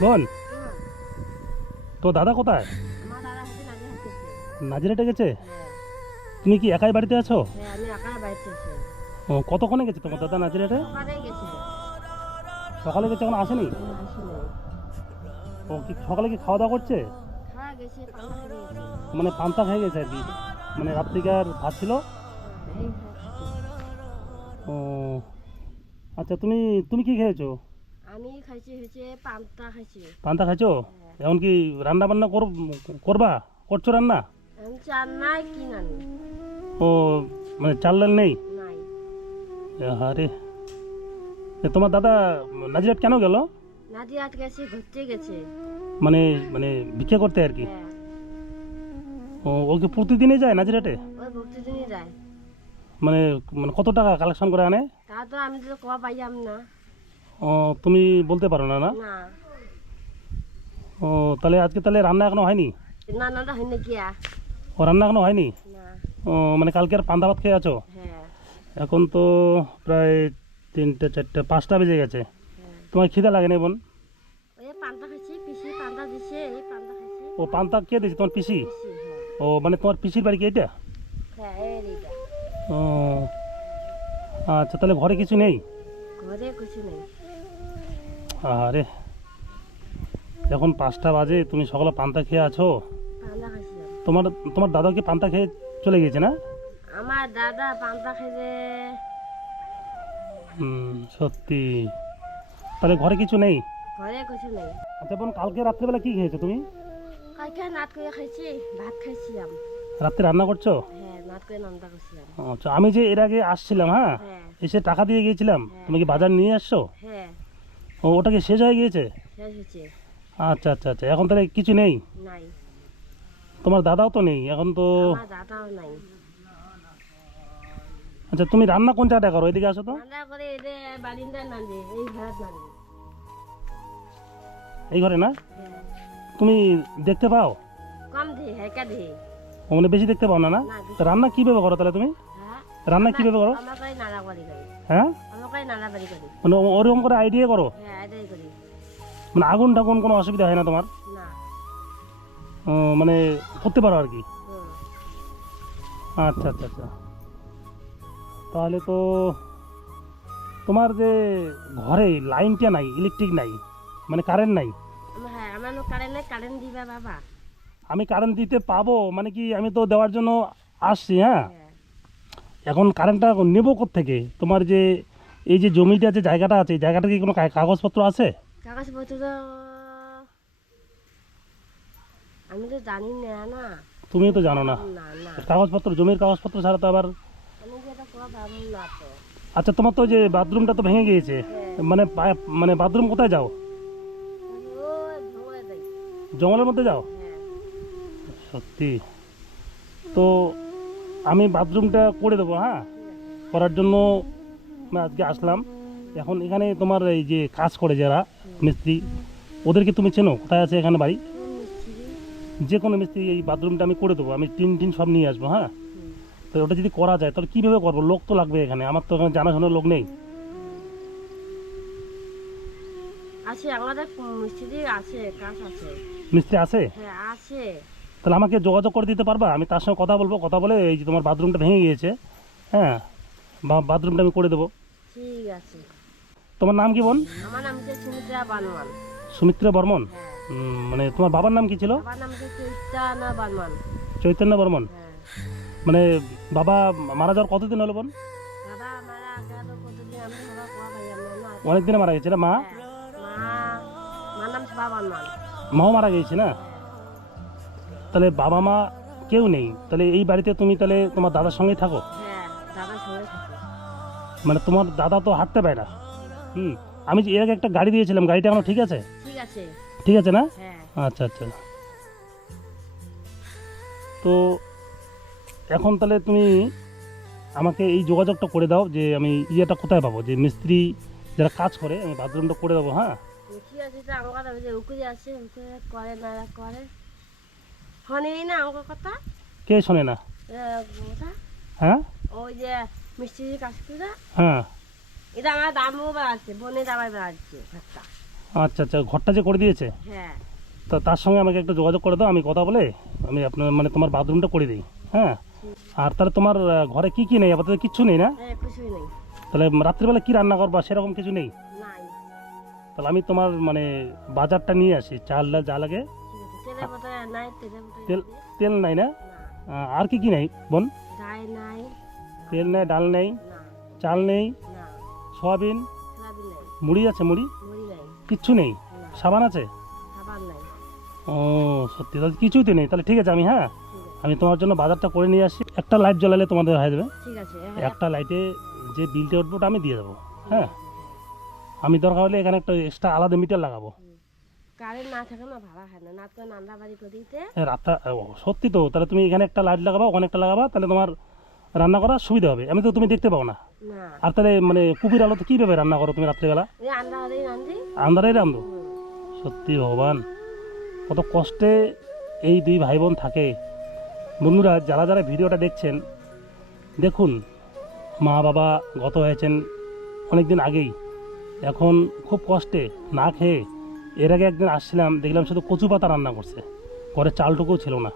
বোন, তো দাদা কোথায়? আমার দাদা হচ্ছে নাজির হাঁটতেছে। নাজিরাটে গেছে? হ্যাঁ তুমি কি একাই বাড়িতে আছো? হ্যাঁ, আমি একা বাড়িতে আছি। ও, কতক্ষণে গেছে তোমার দাদা নাজিরাটে? সকালে গেছে। সকালে গেছে, এখন আসেনি? আসি নাই। ও কি সকালে কি খাওয়া দাওয়া করছে? হ্যাঁ গেছে, পান্তা খেতে গেছে। মানে পান্তা খেয়ে গেছে আর কি? মানে রাত্রিকার ভাত ছিল? এই খাচ্ছি। ও আচ্ছা, তুমি তুমি কি খেয়েছো? আমি খাইছি হচ্ছে পান্তা খাইছি। পান্তা খাইছো? হ্যাঁ। এখন কি রান্না বান্না করবা? করছো রান্না? আমি চার নাই কিনানি ও, মানে চাল ডাল নেই? নাই। আরে, তোমার দাদা নাজিরাট কেন গেল? নাজিরাট গেছে, ঘুরতে গেছে। মানে মানে ভিক্ষা করতে আর কি? হ্যাঁ, ও কি প্রতিদিনই যায় নাজিরাটে? ওই ভক্তিদিনই যায়। মানে মানে কত টাকা কালেকশন করে আনে? তা তো আমি তো কয়া পাইলাম না। ও, তুমি বলতে পারো না না? না ও, তাহলে আজকে তাহলে রান্না এখনো হয়নি? না না না, হয়নি কি আর? ও, রান্না এখনো হয়নি? না। ও, মানে কালকে আর পান্তা ভাত খেয়ে আছো? হ্যাঁ এখন তো প্রায় 3টে 4টে 5টা বেজে গেছে। হ্যাঁ, তোমার খিদে লাগে না বোন? ওই পান্তা খাইছি, পিসি পান্তা দিছে, এই পান্তা খাইছি। ও, পান্তা কে দিয়েছে, তোমার পিসি? পিসি, হ্যাঁ ও, মানে তোমার পিসির বাড়ি কি এটা? হ্যাঁ, এইটা। ও আচ্ছা, তাহলে ঘরে কিছু নেই? ঘরে কিছু নেই। আরে, এখন 5টা বাজে, তুমি সকালে পান্তা খেয়ে আছো? পান্তা খাইছিলাম। তোমার তোমার দাদা কি পান্তা খেয়ে চলে গিয়েছে না? আমার দাদা পান্তা খেতে। সত্যি, তাহলে ঘরে কিছু নেই? ঘরে কিছু নেই। আচ্ছা বোন, কালকে রাত্রেবেলা কি খেয়েছো তুমি? কালকে নাট করে খাইছি, ভাত খাইছিলাম। রাত্রে রান্না করছো? হ্যাঁ, নাট করে নান্তা করছিলাম। আচ্ছা, আমি যে এর আগে আসছিলাম, হ্যাঁ, হ্যাঁ এসে টাকা দিয়ে গিয়েছিলাম, হ্যাঁ, তুমি কি বাজার নিয়ে আসছো? হ্যাঁ, ও, ওটা কি শেষ হয়ে গিয়েছে? শেষ হচ্ছে। আচ্ছা আচ্ছা আচ্ছা, এখন তাহলে কিছু নেই? নাই। তোমার দাদাও তো নেই এখন তো? আমার দাদাও নাই। আচ্ছা, তুমি রান্না কোন জায়গাটা করো? এদিকে আসো তো। রান্না করে এদের বারিন্দার নান্দে, এই ঘরের নান্দে। এই ঘরে না? হ্যাঁ, তুমি দেখতে পাও? কম দে, হেকা দে। ও, মানে বেশি দেখতে পাও না না? না, বেশি। তো রান্না কিভাবে করো তাহলে তুমি? হ্যাঁ, রান্না কিভাবে করো? আমার করে নাড়া বাড়ি করি। হ্যাঁ, আমার করে নাড়া বাড়ি করি। মানে ওরকম করে আইডিয়া করো? হ্যাঁ, এটাই করি। মানে আগুন টাগুন কোনো অসুবিধা হয় না তোমার? না। মানে করতে পারো আর কি? হুম। আচ্ছা আচ্ছা আচ্ছা, তাহলে তো তোমার যে ঘরে লাইনটা নাই, ইলেকট্রিক নাই, মানে কারেন্ট নাই? হ্যাঁ, আমার কারেন্ট দিবা বাবা। আমি কারেন্ট দিতে পাবো মানে কি, আমি তো দেওয়ার জন্য আসছি, হ্যাঁ। হ্যাঁ, এখন কারেন্টটা নেবো কোত্থেকে? তোমার যে এই যে জমিটা, যে জায়গাটা আছে, এই জায়গাটা কি কোনো কাগজপত্র আছে? কাগজপত্র তো আমি তো জানি না। না, তুমিও তো জানো না? না না, কাগজপত্র, জমির কাগজপত্র ছাড়া তো আবার। আমি যেটা করা পাবো না তো। আচ্ছা, তোমার তো যে বাথরুমটা তো ভেঙে গিয়েছে, হ্যাঁ, মানে মানে বাথরুম কোথায় যাও? ওই ধোয়া দেয়। জঙ্গলের মধ্যে যাও? হ্যাঁ, সত্যি? তো আমি বাথরুমটা করে দেবো, হ্যাঁ। ঠিক আছে। করার জন্য আমি আজকে আসলাম। এখন এখানে তোমার এই যে কাজ করে যারা মিস্ত্রি, ওদেরকে তুমি চেনো? কোথায় আছে এখানে বাড়ি? কোন মিস্ত্রি? যে কোনো মিস্ত্রি, এই বাথরুমটা আমি করে দেবো, আমি টিন টিন সব নিয়ে আসবো, হ্যাঁ। হুম, তো ওটা যদি করা যায় তাহলে কীভাবে করবো? লোক তো লাগবে এখানে, আমার তো এখানে জানাশোনার লোক নেই। আছে আমাদের মিস্ত্রি আছে, কাজ আছে। মিস্ত্রি আছে? হ্যাঁ আছে। তাহলে আমাকে যোগাযোগ করে দিতে পারবা? আমি তার সঙ্গে কথা বলবো, কথা বলে এই যে তোমার বাথরুমটা ভেঙে গিয়েছে, হ্যাঁ, বাথরুমটা আমি করে দেবো। ঠিক আছে। তোমার নাম কি বোন? আমার নাম হচ্ছে সুমিত্রা বানওয়ান। সুমিত্রা বর্মন? হ্যাঁ, মানে তোমার বাবার নাম কি ছিল? আমার নাম হচ্ছে চৈতানা বানওয়ান। চৈতন্য বর্মন? হ্যাঁ, মানে বাবা মারা যাওয়ার কতদিন হলো বোন? বাবা আমার আগে তো কতদিন আমি বাবা কোয়া ভাই আমরা না। অনেক দিনে মারা গেছে না? মা? হ্যাঁ, মার নাম বাবা বানওয়ান। মাও মারা গেছে না? তাহলে বাবা মা কেউ নেই, তাহলে এই বাড়িতে তুমি তাহলে তোমার দাদার সঙ্গেই থাকো? হ্যাঁ, দাদা সবাই থাকে। মানে তোমার দাদা তো হাঁটতে পারে না। আমি যে এর আগে একটা গাড়ি দিয়েছিলাম, গাড়িটা এখনো ঠিক আছে? ঠিক আছে। ঠিক আছে না? হ্যাঁ, আচ্ছা আচ্ছা। তো এখন তাহলে তুমি আমাকে এই যোগাযোগটা করে দাও যে আমি ইয়েটা কোথায় পাবো, যে মিস্ত্রি যারা কাজ করে, আমি বাথরুমটা করে দেবো, হ্যাঁ। ঠিক আছে। তো আমার কথা যে উকুরে আছে, উকুরে করে না করে শোনেই না আমার কথা। কে শোনে না? কথা হ্যাঁ, ওই যে মিস্ত্রির কাজ করে হ্যাঁ এটা আমার দামও বাড়াচ্ছে, বোনের দামাই বাড়াচ্ছে ঘরটা। আচ্ছা আচ্ছা, ঘরটা যে করে দিয়েছে হ্যাঁ তা তার সঙ্গে আমাকে একটু যোগাযোগ করে দাও, আমি কথা বলে আমি আপনার মানে তোমার বাথরুমটা করে দিই। হ্যাঁ, আর তাহলে তোমার ঘরে কি কি নেই? আপাতত কিচ্ছু নেই না? হ্যাঁ কিছুই নেই। তাহলে রাত্রিবেলা কি রান্না করবা সেরকম কিছু নেই? নাই। তাহলে আমি তোমার মানে বাজারটা নিয়ে আসি, চাল ডাল যা লাগে। ঠিক আছে, তেলের বোতল নাই, তেলের বোতল তেল তেল নাই না? না, আর কি কি নেই বোন? ডাল নাই, তেল নেই, ডাল নেই, না চাল নেই, না, সয়াবিন, সোয়াবিন নাই, মুড়ি আছে, মুড়ি মুড়ি নাই, কিচ্ছু নেই, না সাবান আছে? খাবার নাই। ও সত্যি, তাহলে কিছুই তো নেই। তাহলে ঠিক আছে, আমি হ্যাঁ ঠিক আছে, আমি তোমার জন্য বাজারটা করে নিয়ে আসি। একটা লাইট জ্বালালে তোমাদের হয়ে যাবে। ঠিক আছে। একটা লাইটে যে বিলটা উঠবে ওটা আমি দিয়ে দেবো। হ্যাঁ, আমি দরকার হলে এখানে একটা এক্সট্রা আলাদা মিটার লাগাবো। কারেন্ট না থাকে না ভাড়া হয় না, না তো নান্দা বাড়ি করে দিতে। রাতটা সত্যি তো, তাহলে তুমি এখানে একটা লাইট লাগাবা, ওখানে একটা লাগাবা, তাহলে তোমার রান্না করার সুবিধা হবে। আমি তো তুমি দেখতে পাও না। না আর তাহলে মানে কুপির আলোতে কীভাবে রান্না করো তুমি রাত্রিবেলা? এই আন্দা হলেই রান্ধি। আন্ধারেই রান্ধো? সত্যি ভগবান, কত কষ্টে এই দুই ভাই বোন থাকে। বন্ধুরা, যারা যারা ভিডিওটা দেখছেন, দেখুন মা বাবা গত হয়েছেন অনেক দিন আগেই, এখন খুব কষ্টে না খেয়ে। এর আগে একদিন আসছিলাম, দেখলাম শুধু কচু পাতা রান্না করছে, ঘরে চালটুকুও ছিল না।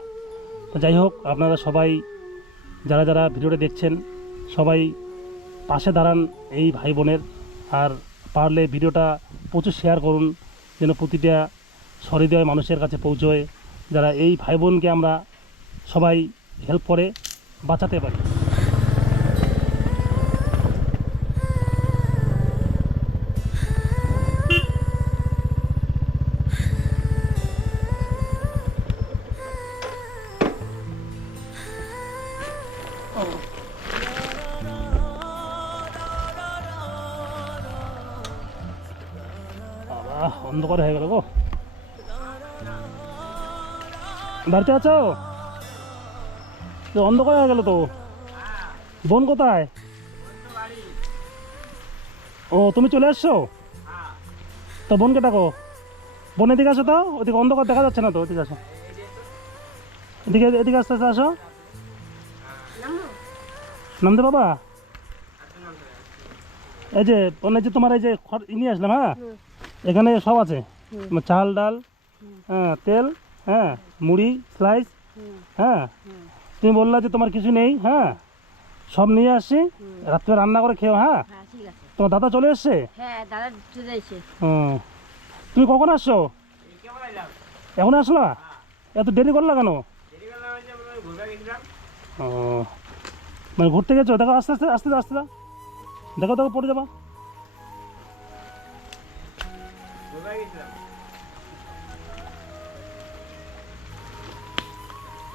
তো যাই হোক, আপনারা সবাই যারা যারা ভিডিওটা দেখছেন সবাই পাশে দাঁড়ান এই ভাই বোনের। আর পারলে ভিডিওটা প্রচুর শেয়ার করুন, যেন প্রতিটা সহৃদয় মানুষের কাছে পৌঁছয়, যারা এই ভাই বোনকে আমরা সবাই হেল্প করে বাঁচাতে পারি। অন্ধকার হয়ে গেল গো। বাড়িতে আছো? তো অন্ধকার হয়ে গেল তো। বোন কোথায়? ও তুমি চলে আসছো? তো বোনকে ডাকো। বোন এদিকে আসো তো, ওদিকে অন্ধকার দেখা যাচ্ছে না তো, ওদিকে আসো, এদিকে এদিকে আস্তে আস্তে আসো। নামতে বাবা, এই যে বোন, এই যে তোমার এই যে নিয়ে আসলাম। হ্যাঁ, এখানে সব আছে, চাল ডাল, হ্যাঁ তেল, হ্যাঁ মুড়ি স্লাইস। হ্যাঁ, তুমি বললা যে তোমার কিছু নেই। হ্যাঁ, সব নিয়ে আসছি, রাত্রে রান্না করে খেও। হ্যাঁ, হ্যাঁ ঠিক আছে। তোমার দাদা চলে এসছে? হ্যাঁ দাদা চলে এসে। তুমি কখন আসছো? এখন আসলা? এত দেরি করলা কেন? ও মানে ঘুরতে গেছো? দেখো আস্তে আস্তে আস্তে আস্তে যা। দেখো দেখো পড়ে যাবা।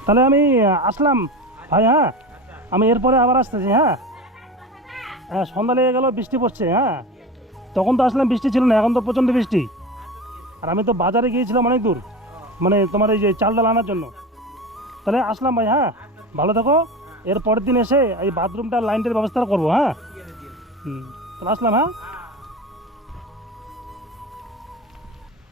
তাহলে আমি আসলাম ভাই। হ্যাঁ, আমি এরপরে আবার আসতেছি। হ্যাঁ হ্যাঁ, সন্ধ্যা লেগে গেল, বৃষ্টি পড়ছে। হ্যাঁ, তখন তো আসলাম বৃষ্টি ছিল না, এখন তো প্রচণ্ড বৃষ্টি। আর আমি তো বাজারে গিয়েছিলাম অনেক দূর, মানে তোমার এই যে চাল ডাল আনার জন্য। তাহলে আসলাম ভাই। হ্যাঁ, ভালো থাকো। এর পরের দিন এসে এই বাথরুমটা লাইনটার ব্যবস্থা করবো। হ্যাঁ, তাহলে আসলাম। হ্যাঁ।